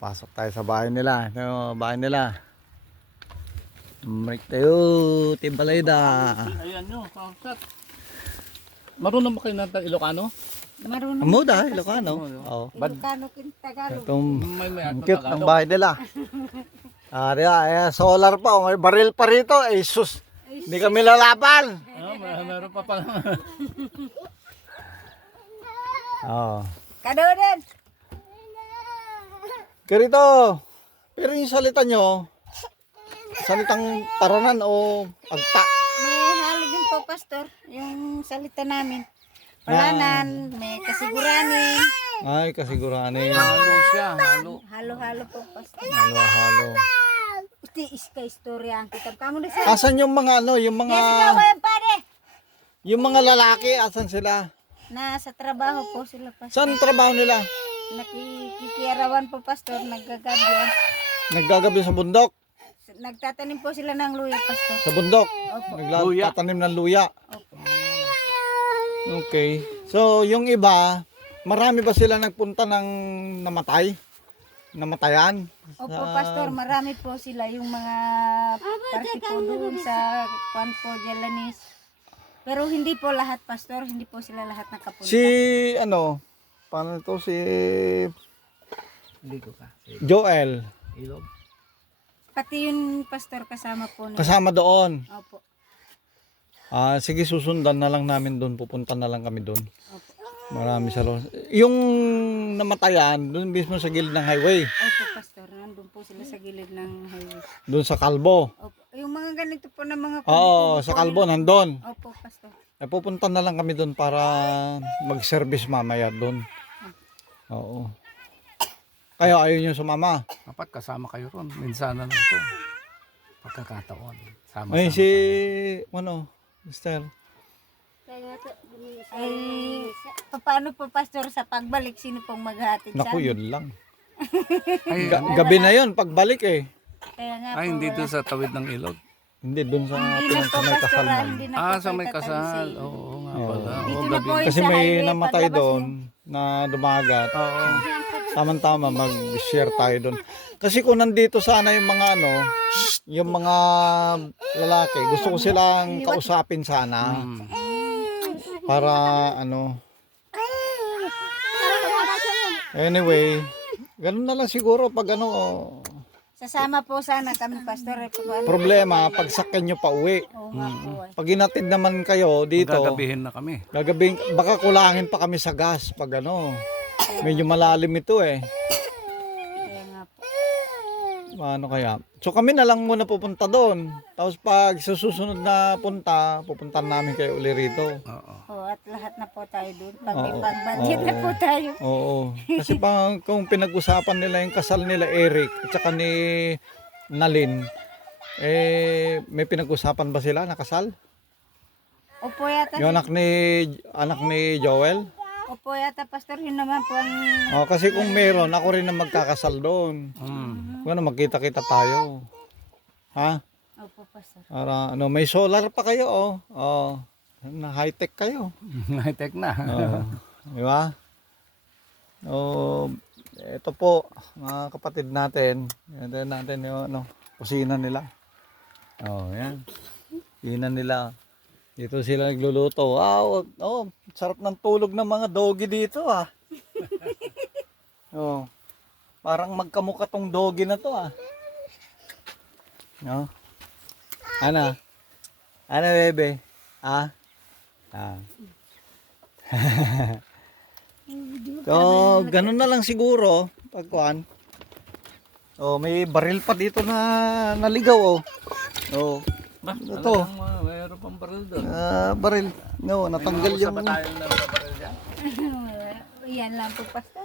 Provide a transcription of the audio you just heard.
Pasok tayo sa bahay nila. Ito, bahay nila. Break tayo, Timbalayda. Ayan nyo, kausat. Marunong ba kayo ng Ilocano? Marunong. Muda, Ilocano. Oo. Ilocano kin Tagalog. Itong May cute ng bahay nila. Solar pa. May baril pa rito. Eh, sus. Hindi kami lalaban. Meron pa pala. Oo. Kadoden. Karito. Pero yung salita nyo, salitang paranan o agta. May halo din po, Pastor. Yung salita namin. Palanan, may kasiguranin. Ay, kasiguranin. Halo siya, halo. Halo-halo po, Pastor. Halo-halo. Iti iska istorya ang kitab. Kamu na sa... Asan yung mga ano, yung mga... Yes, ikaw ba yung pare? Yung mga lalaki, asan sila? Nasa trabaho po sila, Pastor. Saan trabaho nila? Nakikiarawan po, Pastor. Naggagabihan. Naggagabi sa bundok? Nagtatanim po sila ng luya, Pastor. Sa bundok? Opo. Nagtatanim ng luya? Opo. Okay. So, yung iba, marami ba sila nagpunta ng namatay? Namatayan? Opo, Pastor. Marami po sila. Yung mga party po doon sa Juan po, Jalanis. Pero hindi po lahat, Pastor. Hindi po sila lahat nakapunta. Si, ano, paano to? Si Hindi ko ka. Joel. Ilog. Pati yung Pastor kasama po. Nila. Kasama doon. Opo. Sige, susundan na lang namin doon. Pupunta na lang kami doon. Opo. Marami sa loob. Yung namatayan, doon mismo sa gilid ng highway. Opo, Pastor. Nandun po sila sa gilid ng highway. Doon sa Kalbo. Opo. Yung mga ganito po na mga... Oo, sa Kalbo, nandun. Opo, Pastor. Pupunta na lang kami doon para mag-service mamaya doon. Oo. Kaya ayaw nyo sumama. Dapat kasama kayo ron. Minsan na lang ito. Pagkakataon. Sama-sama Ay, si, tayo. ano, Mister. Ay, paano po, Pastor, sa pagbalik, sino pong maghatid sa Naku, amin? yun lang. Ay, Gabi na yun, pagbalik eh. Kaya nga ay, po, hindi wala. doon sa tawid ng ilog. Hindi, doon sa Hindi na po, sa may kasal Pastor, man. hindi na po Sa may tayo kasal. tatalisay. Oo nga Oo. pala. Dito Oo, na gabi. po yun. Kasi sa may highway, namatay paglabas doon na dumagat. Oo. Tama-tama, mag-share tayo doon. Kasi kung nandito sana yung mga ano, yung mga lalaki, gusto ko silang kausapin sana. Mm. Para ano. Anyway, ganun na lang siguro pag ano, Sasama po sana kami, Pastor. problema, pag sakyan nyo pa uwi. Oo nga po. Pag inatid naman kayo dito, Gagabihin na kami. gagabing, baka kulangin pa kami sa gas pag ano. Medyo malalim ito eh. Kaya nga po. Paano kaya? So kami na lang muna pupunta doon. Tapos pag sa susunod na punta, pupunta namin kayo uli rito. Oo. Oh, at lahat na po tayo doon. Pag may Oo. pang-budget na po tayo. Oo. Kasi kung pinag-usapan nila yung kasal nila Eric at saka ni Nalin, may pinag-usapan ba sila na kasal? Opo yata. Yung anak ni Joel? Opo yata, Pastor. Yun naman po ang... Kasi kung meron, ako rin na magkakasal doon. Mm. Ano, magkita-kita tayo. Ha? Opo, Pastor. Para ano, may solar pa kayo, oh. Oh. Na high-tech kayo. High-tech na. Oh. Di ba? Oh, ito po, mga kapatid natin. Ito natin yung ano, kusina nila. Oh, yan. Kusina nila. Dito sila nagluluto. Wow, oh, sarap ng tulog ng mga doggy dito, ah. Oh. Parang magkamukha tong doggy na to, ah. No? Ano? Ano, bebe? Ah? So, ganun na lang siguro pagkuan. Oh, may baril pa dito na naligaw, oh. Oh. Ito. Mayroon pang baril doon. Baril. No, natanggal yung Tayo na baril dyan. Yan lang po, Pastor.